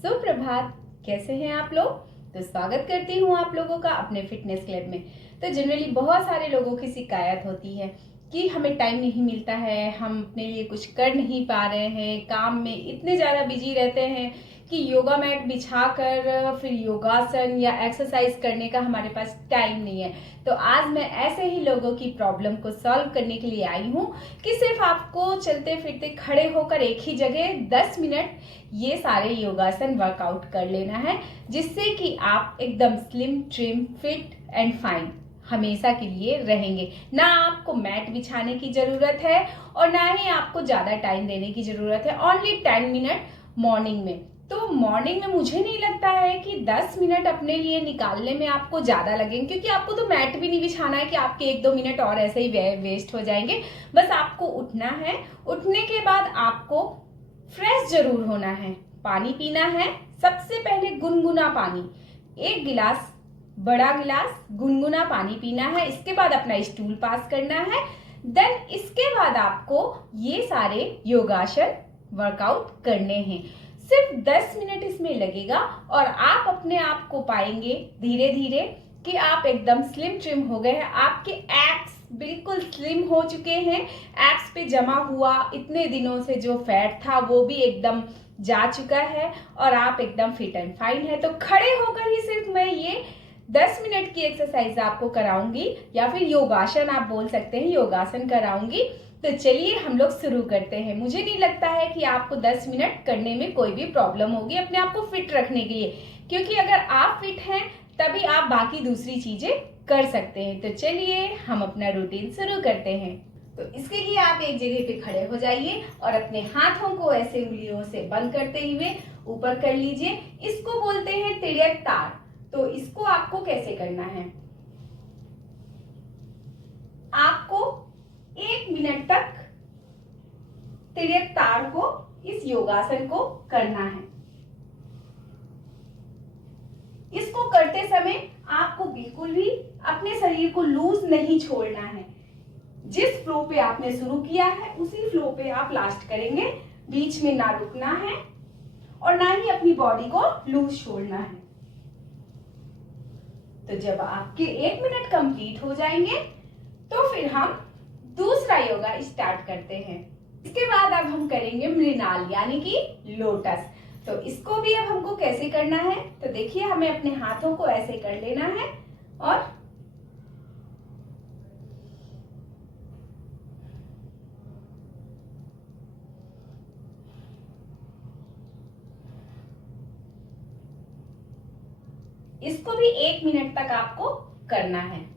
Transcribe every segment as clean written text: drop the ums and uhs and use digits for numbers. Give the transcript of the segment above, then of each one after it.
सुप्रभात। कैसे हैं आप लोग? तो स्वागत करती हूँ आप लोगों का अपने फिटनेस क्लब में। तो जनरली बहुत सारे लोगों की शिकायत होती है कि हमें टाइम नहीं मिलता है, हम अपने लिए कुछ कर नहीं पा रहे हैं, काम में इतने ज़्यादा बिजी रहते हैं कि योगा मैट बिछाकर फिर योगासन या एक्सरसाइज करने का हमारे पास टाइम नहीं है। तो आज मैं ऐसे ही लोगों की प्रॉब्लम को सॉल्व करने के लिए आई हूँ कि सिर्फ आपको चलते फिरते खड़े होकर एक ही जगह 10 मिनट ये सारे योगासन वर्कआउट कर लेना है, जिससे कि आप एकदम slim, trim, fit and fine हमेशा के लिए रहेंगे। ना आपको मैट बिछाने की जरूरत है और ना ही आपको ज्यादा टाइम देने की जरूरत है। ओनली 10 मिनट मॉर्निंग में। तो मॉर्निंग में मुझे नहीं लगता है कि 10 मिनट अपने लिए निकालने में आपको ज्यादा लगेंगे, क्योंकि आपको तो मैट भी नहीं बिछाना है कि आपके 1-2 मिनट और ऐसे ही वेस्ट हो जाएंगे। बस आपको उठना है। उठने के बाद आपको फ्रेश जरूर होना है, पानी पीना है। सबसे पहले गुनगुना पानी, 1 गिलास, बड़ा गिलास गुनगुना पानी पीना है। इसके बाद अपना स्टूल पास करना है। देन इसके बाद आपको ये सारे योगासन वर्कआउट करने हैं। सिर्फ 10 मिनट इसमें लगेगा और आप अपने आप को पाएंगे धीरे धीरे कि आप एकदम स्लिम ट्रिम हो गए हैं। आपके एब्स बिल्कुल स्लिम हो चुके हैं। एब्स पे जमा हुआ इतने दिनों से जो फैट था वो भी एकदम जा चुका है और आप एकदम फिट एंड फाइन है। तो खड़े होकर ही सिर्फ मैं ये 10 मिनट की एक्सरसाइज आपको कराऊंगी, या फिर योगासन आप बोल सकते हैं, योगासन कराऊंगी। तो चलिए हम लोग शुरू करते हैं। मुझे नहीं लगता है कि आपको 10 मिनट करने में कोई भी प्रॉब्लम होगी अपने आप को फिट रखने के लिए, क्योंकि अगर आप फिट हैं तभी आप बाकी दूसरी चीजें कर सकते हैं। तो चलिए हम अपना रूटीन शुरू करते हैं। तो इसके लिए आप एक जगह पे खड़े हो जाइए और अपने हाथों को ऐसे उंगलियों से बंद करते हुए ऊपर कर लीजिए। इसको बोलते हैं तिर्यक ताड़। तो इसको आपको कैसे करना है? आपको 1 मिनट तक तिर्यक ताड़ को, इस योगासन को करना है। इसको करते समय आपको बिल्कुल भी अपने शरीर को लूज नहीं छोड़ना है। जिस फ्लो पे आपने शुरू किया है उसी फ्लो पे आप लास्ट करेंगे। बीच में ना रुकना है और ना ही अपनी बॉडी को लूज छोड़ना है। तो जब आपके 1 मिनट कंप्लीट हो जाएंगे तो फिर हम दूसरा योगा स्टार्ट करते हैं। इसके बाद अब हम करेंगे मृणाल यानी कि लोटस। तो इसको भी अब हमको कैसे करना है? तो देखिए, हमें अपने हाथों को ऐसे कर लेना है और इसको भी 1 मिनट तक आपको करना है।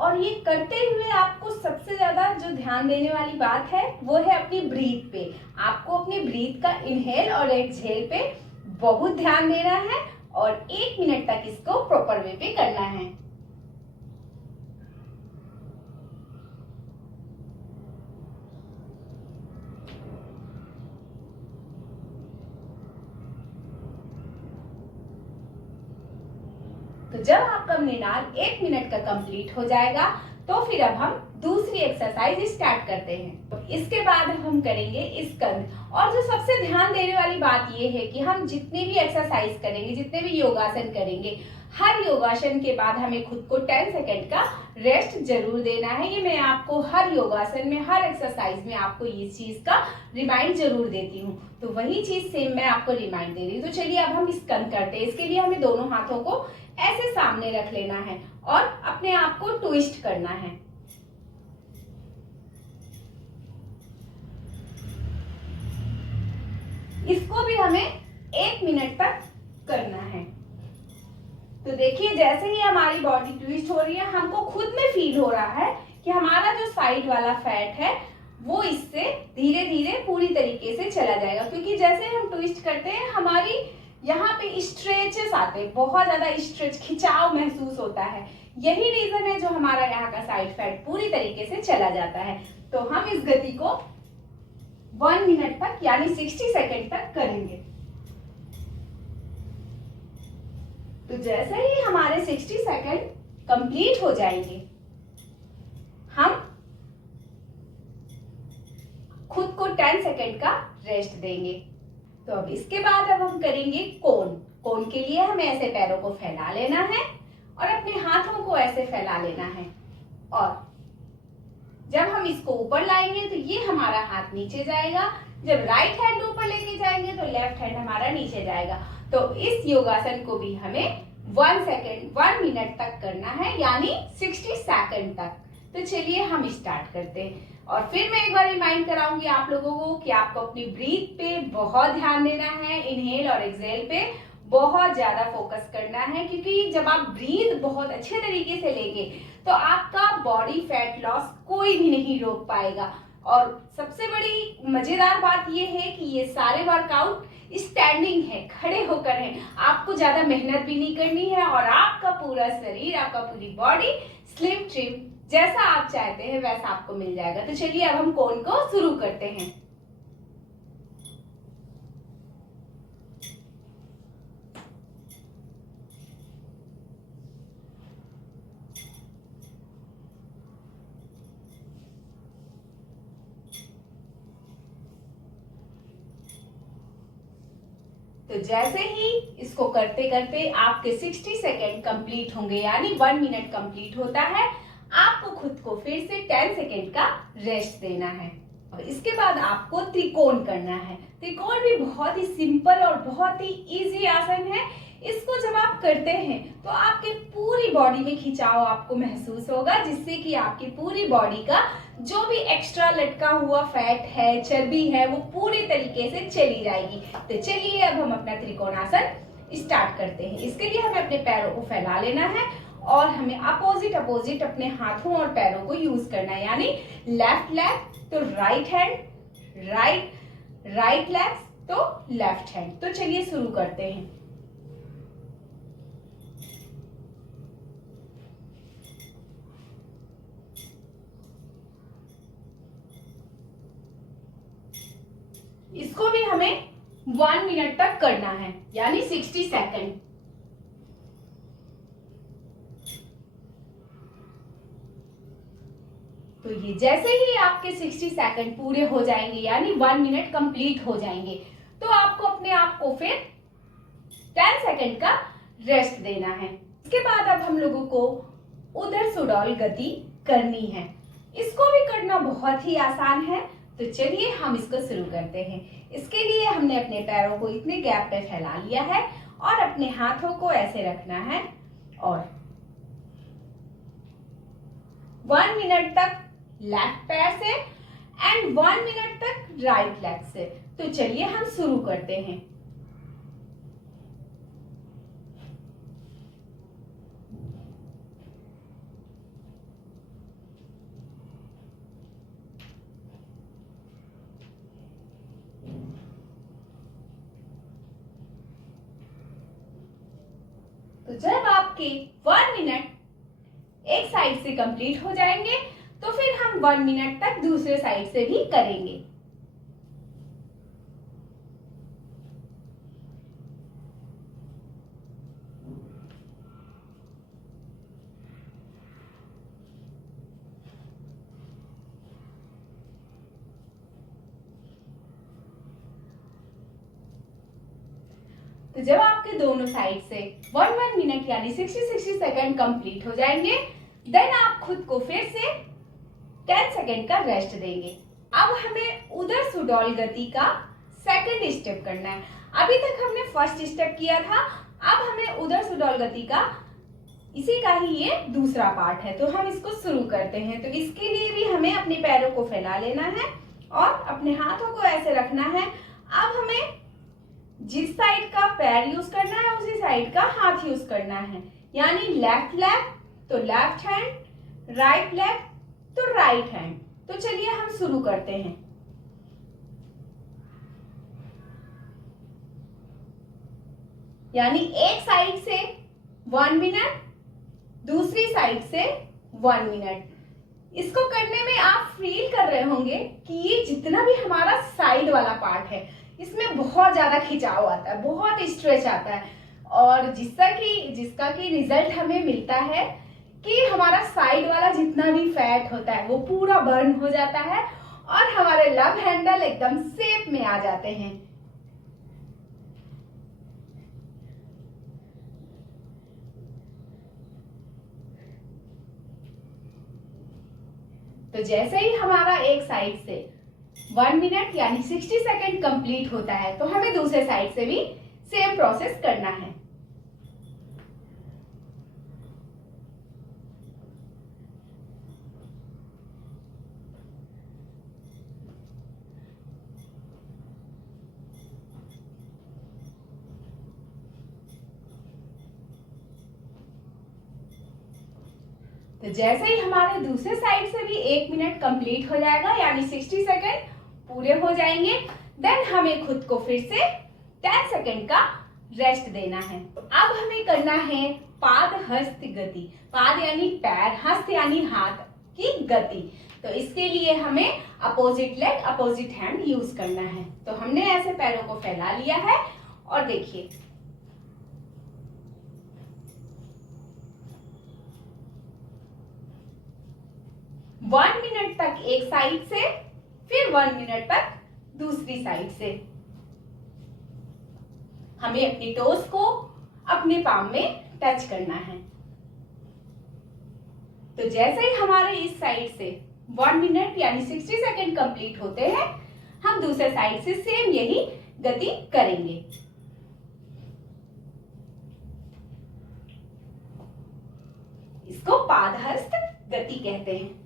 और ये करते हुए आपको सबसे ज्यादा जो ध्यान देने वाली बात है वो है अपनी ब्रीथ पे। आपको अपनी ब्रीथ का इनहेल और एक्सहेल पे बहुत ध्यान देना है और 1 मिनट तक इसको प्रॉपर वे पे करना है। तो जब आपका मृणाल 1 मिनट का कंप्लीट हो जाएगा तो फिर अब हम दूसरी एक्सरसाइज स्टार्ट करते हैं। तो इसके बाद हम करेंगे स्कंद। और जो सबसे ध्यान देने वाली बात ये है कि हम जितने भी एक्सरसाइज करेंगे, जितने भी योगासन करेंगे, हर योगासन के बाद हमें खुद को 10 सेकंड का रेस्ट जरूर देना है। ये मैं आपको हर योगासन में, हर एक्सरसाइज में आपको इस चीज का रिमाइंड जरूर देती हूँ। तो वही चीज सेम मैं आपको रिमाइंड दे रही हूँ। तो चलिए अब हम स्कंद करते हैं। इसके लिए हमें दोनों हाथों को ऐसे सामने रख लेना है और अपने आप को ट्विस्ट करना है। इसको भी हमें 1 मिनट तक करना है। तो देखिए, जैसे ही हमारी बॉडी ट्विस्ट हो रही है, हमको खुद में फील हो रहा है कि हमारा जो साइड वाला फैट है वो इससे धीरे धीरे पूरी तरीके से चला जाएगा, क्योंकि जैसे हम ट्विस्ट करते हैं हमारी यहाँ पे स्ट्रेचेस आते हैं, बहुत ज्यादा स्ट्रेच, खिंचाव महसूस होता है। यही रीजन है जो हमारा यहाँ का साइड फैट पूरी तरीके से चला जाता है। तो हम इस गति को 1 मिनट तक यानी 60 सेकेंड तक करेंगे। तो जैसे ही हमारे 60 सेकेंड कंप्लीट हो जाएंगे खुद को 10 सेकंड का रेस्ट देंगे। तो अब इसके बाद अब हम करेंगे कोन। कोन के लिए हमें ऐसे पैरों को फैला लेना है और अपने हाथों को ऐसे फैला लेना है, और जब हम इसको ऊपर लाएंगे तो ये हमारा हाथ नीचे जाएगा। जब राइट हैंड ऊपर लेके जाएंगे तो लेफ्ट हैंड हमारा नीचे जाएगा। तो इस योगासन को भी हमें 1 मिनट तक करना है, यानी 60 सेकंड तक। तो चलिए हम स्टार्ट करते हैं। और फिर मैं एक बार रिमाइंड कराऊंगी आप लोगों को कि आपको अपनी ब्रीथ पे बहुत ध्यान देना है, इनहेल और एक्सहेल पे बहुत ज्यादा फोकस करना है, क्योंकि जब आप ब्रीथ बहुत अच्छे तरीके से लेंगे तो आपका बॉडी फैट लॉस कोई भी नहीं रोक पाएगा। और सबसे बड़ी मजेदार बात यह है कि ये सारे वर्कआउट स्टैंडिंग है, खड़े होकर है। आपको ज्यादा मेहनत भी नहीं करनी है और आपका पूरा शरीर, आपका पूरी बॉडी स्लिम ट्रिम जैसा आप चाहते हैं वैसा आपको मिल जाएगा। तो चलिए अब हम कोन को शुरू करते हैं। तो जैसे ही इसको करते करते आपके 60 सेकेंड कंप्लीट होंगे, यानी 1 मिनट कंप्लीट होता है, आपको खुद को फिर से 10 सेकेंड का रेस्ट देना है। और इसके बाद आपको त्रिकोण करना है। त्रिकोण भी बहुत ही सिंपल और बहुत ही इजी आसन है। इसको जब आप करते हैं तो आपके पूरी बॉडी में खिंचाव आपको महसूस होगा, जिससे कि आपकी पूरी बॉडी का जो भी एक्स्ट्रा लटका हुआ फैट है, चर्बी है, वो पूरी तरीके से चली जाएगी। तो चलिए अब हम अपना त्रिकोणासन स्टार्ट करते हैं। इसके लिए हमें अपने पैरों को फैला लेना है और हमें अपोजिट अपने हाथों और पैरों को यूज करना है, यानी लेफ्ट लेग तो राइट हैंड, राइट लेग तो लेफ्ट हैंड। तो चलिए शुरू करते हैं। इसको भी हमें 1 मिनट तक करना है, यानी 60 सेकंड। तो ये जैसे ही आपके 60 सेकंड पूरे हो जाएंगे, यानी 1 मिनट कंप्लीट हो जाएंगे, तो आपको अपने आप को फिर 10 सेकंड का रेस्ट देना है। इसके बाद अब हम लोगों को उधर सुडौल गति करनी है। इसको भी करना बहुत ही आसान है। तो चलिए हम इसको शुरू करते हैं। इसके लिए हमने अपने पैरों को इतने गैप पे फैला लिया है और अपने हाथों को ऐसे रखना है और 1 मिनट तक लेफ्ट पैर से एंड 1 मिनट तक राइट लेग से। तो चलिए हम शुरू करते हैं। तो जब आपके 1 मिनट एक साइड से कंप्लीट हो जाएंगे तो फिर हम 1 मिनट तक दूसरे साइड से भी करेंगे। तो जब आपके दोनों साइड से 1 मिनट यानी 60 सेकंड कंप्लीट हो जाएंगे, देन आप खुद को फिर से 10 सेकंड का रेस्ट देंगे। अब हमें उधर सुडौल गति का सेकंड स्टेप करना है। अभी तक हमने फर्स्ट स्टेप किया था, अब हमें उधर सुडौल गति का इसी का ही ये दूसरा पार्ट है। तो हम इसको शुरू करते हैं। तो इसके लिए भी हमें अपने पैरों को फैला लेना है और अपने हाथों को ऐसे रखना है। अब हमें जिस साइड का पैर यूज करना है उसी साइड का हाथ यूज करना है, यानी लेफ्ट लेग तो लेफ्ट हैंड, राइट लेग तो राइट हैंड। तो चलिए हम शुरू करते हैं। यानी एक साइड से 1 मिनट, दूसरी साइड से 1 मिनट। इसको करने में आप फील कर रहे होंगे कि ये जितना भी हमारा साइड वाला पार्ट है इसमें बहुत ज्यादा खिंचाव आता है, बहुत स्ट्रेच आता है, और जिसका कि रिजल्ट हमें मिलता है कि हमारा साइड वाला जितना भी फैट होता है वो पूरा बर्न हो जाता है और हमारे लव हैंडल एकदम शेप में आ जाते हैं। तो जैसे ही हमारा एक साइड से 1 मिनट यानी 60 सेकेंड कंप्लीट होता है तो हमें दूसरे साइड से भी सेम प्रोसेस करना है। तो जैसे ही हमारे दूसरे साइड से भी 1 मिनट कंप्लीट हो जाएगा यानी 60 सेकेंड पूरे हो जाएंगे, देन हमें खुद को फिर से 10 सेकेंड का रेस्ट देना है। अब हमें करना है पाद हस्त गति। पाद यानी पैर, हस्त यानी हाथ की गति। तो इसके लिए हमें opposite leg opposite hand use करना है। तो हमने ऐसे पैरों को फैला लिया है और देखिए 1 मिनट तक एक साइड से, फिर 1 मिनट तक दूसरी साइड से। हमें अपनी टोस को अपने पाम में टच करना है। तो जैसे ही हमारे इस साइड से 1 मिनट यानी 60 सेकेंड कंप्लीट होते हैं, हम दूसरे साइड से सेम यही गति करेंगे। इसको पादहस्त गति कहते हैं।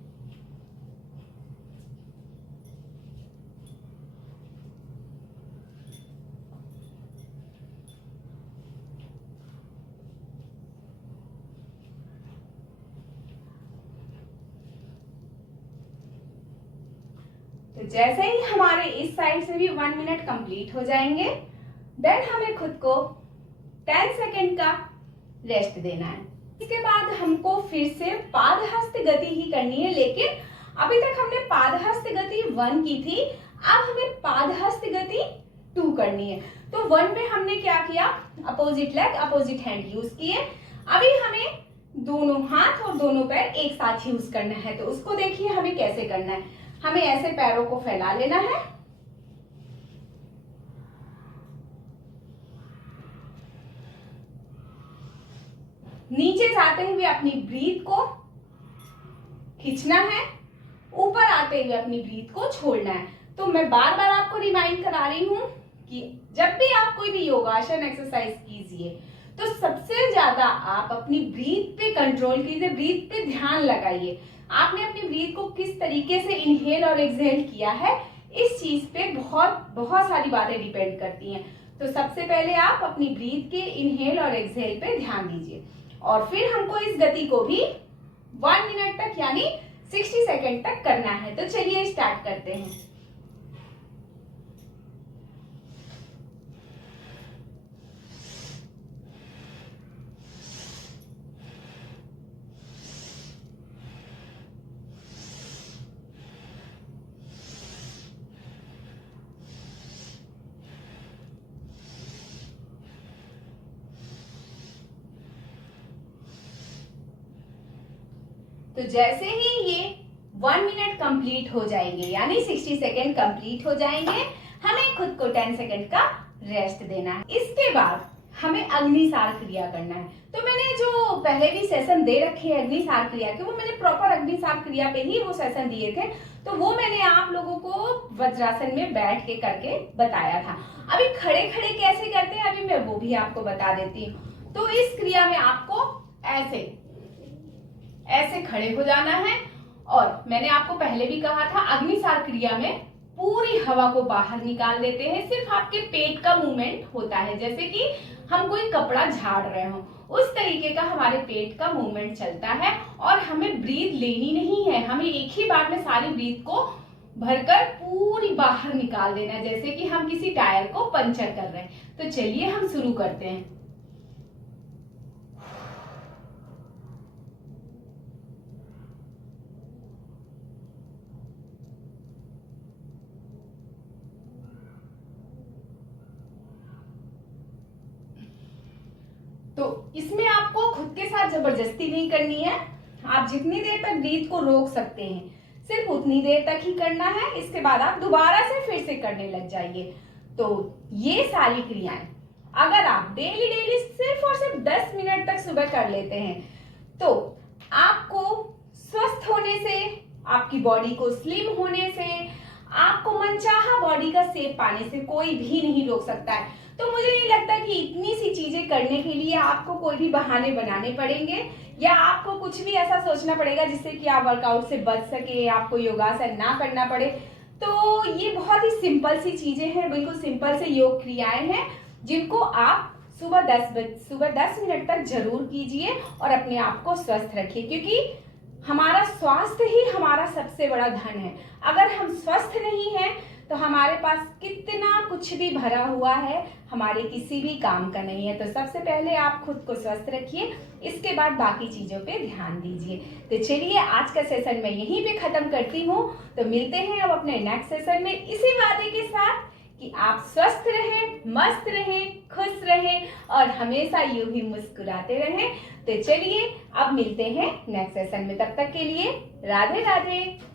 तो जैसे ही हमारे इस साइड से भी 1 मिनट कंप्लीट हो जाएंगे, देन हमें खुद को 10 सेकेंड का रेस्ट देना है। इसके बाद हमको फिर से पादहस्त गति ही करनी है, लेकिन अभी तक हमने पादहस्त गति 1 की थी, अब हमें पादहस्त गति 2 करनी है। तो 1 में हमने क्या किया, opposite leg opposite hand use किए। अभी हमें दोनों हाथ और दोनों पैर एक साथ यूज करना है। तो उसको देखिए हमें कैसे करना है। हमें ऐसे पैरों को फैला लेना है, नीचे जाते हुए अपनी ब्रीथ को खींचना है, ऊपर आते हुए अपनी ब्रीथ को छोड़ना है। तो मैं बार बार आपको रिमाइंड करा रही हूं कि जब भी आप कोई भी योगासन एक्सरसाइज कीजिए तो सबसे ज्यादा आप अपनी ब्रीथ पे कंट्रोल कीजिए, ब्रीथ पे ध्यान लगाइए। आपने अपनी ब्रीथ को किस तरीके से इनहेल और एक्सहेल किया है, इस चीज पे बहुत सारी बातें डिपेंड करती हैं। तो सबसे पहले आप अपनी ब्रीथ के इनहेल और एक्सहेल पे ध्यान दीजिए और फिर हमको इस गति को भी 1 मिनट तक यानी 60 सेकेंड तक करना है। तो चलिए स्टार्ट करते हैं। तो जैसे ही ये 1 मिनट कंप्लीट हो जाएंगे यानी 60 सेकेंड कंप्लीट हो जाएंगे, हमें खुद को 10 सेकेंड का रेस्ट देना है। इसके बाद हमें अग्निसार क्रिया करना है। तो मैंने जो पहले भी सेशन दे रखे हैं अग्निसार क्रिया के, वो मैंने प्रॉपर अग्निसार क्रिया पे ही वो सेशन दिए थे। तो वो मैंने आप लोगों को वज्रासन में बैठ के करके बताया था। अभी खड़े खड़े कैसे करते हैं अभी मैं वो भी आपको बता देती हूँ। तो इस क्रिया में आपको ऐसे खड़े हो जाना है और मैंने आपको पहले भी कहा था अग्निसार क्रिया में पूरी हवा को बाहर निकाल देते हैं, सिर्फ आपके पेट का मूवमेंट होता है, जैसे कि हम कोई कपड़ा झाड़ रहे हो उस तरीके का हमारे पेट का मूवमेंट चलता है। और हमें ब्रीथ लेनी नहीं है, हमें एक ही बार में सारी ब्रीथ को भरकर पूरी बाहर निकाल देना है, जैसे कि हम किसी टायर को पंचर कर रहे हैं। तो चलिए हम शुरू करते हैं। तो इसमें आपको खुद के साथ जबरदस्ती नहीं करनी है, आप जितनी देर तक ब्रीथ को रोक सकते हैं सिर्फ उतनी देर तक ही करना है, इसके बाद आप दोबारा से फिर से करने लग जाइए। तो ये सारी क्रियाएं अगर आप डेली डेली सिर्फ और सिर्फ 10 मिनट तक सुबह कर लेते हैं तो आपको स्वस्थ होने से, आपकी बॉडी को स्लिम होने से, आपको मनचाहा बॉडी का शेप पाने से कोई भी नहीं रोक सकता है। तो मुझे नहीं लगता कि इतनी सी चीजें करने के लिए आपको कोई भी बहाने बनाने पड़ेंगे या आपको कुछ भी ऐसा सोचना पड़ेगा जिससे कि आप वर्कआउट से बच सके, आपको योगासन ना करना पड़े। तो ये बहुत ही सिंपल सी चीजें हैं, बिल्कुल सिंपल से योग क्रियाएं हैं जिनको आप सुबह 10 मिनट तक जरूर कीजिए और अपने आप को स्वस्थ रखिए, क्योंकि हमारा स्वास्थ्य ही हमारा सबसे बड़ा धन है। अगर हम स्वस्थ नहीं हैं तो हमारे पास कितना कुछ भी भरा हुआ है, हमारे किसी भी काम का नहीं है। तो सबसे पहले आप खुद को स्वस्थ रखिए, इसके बाद बाकी चीजों पे ध्यान दीजिए। तो चलिए आज का सेशन मैं यहीं पे खत्म करती हूँ। तो मिलते हैं अब अपने नेक्स्ट सेशन में इसी वादे के साथ कि आप स्वस्थ रहें, मस्त रहें, खुश रहें और हमेशा यूं ही मुस्कुराते रहें। तो चलिए अब मिलते हैं नेक्स्ट सेशन में, तब तक के लिए राधे राधे।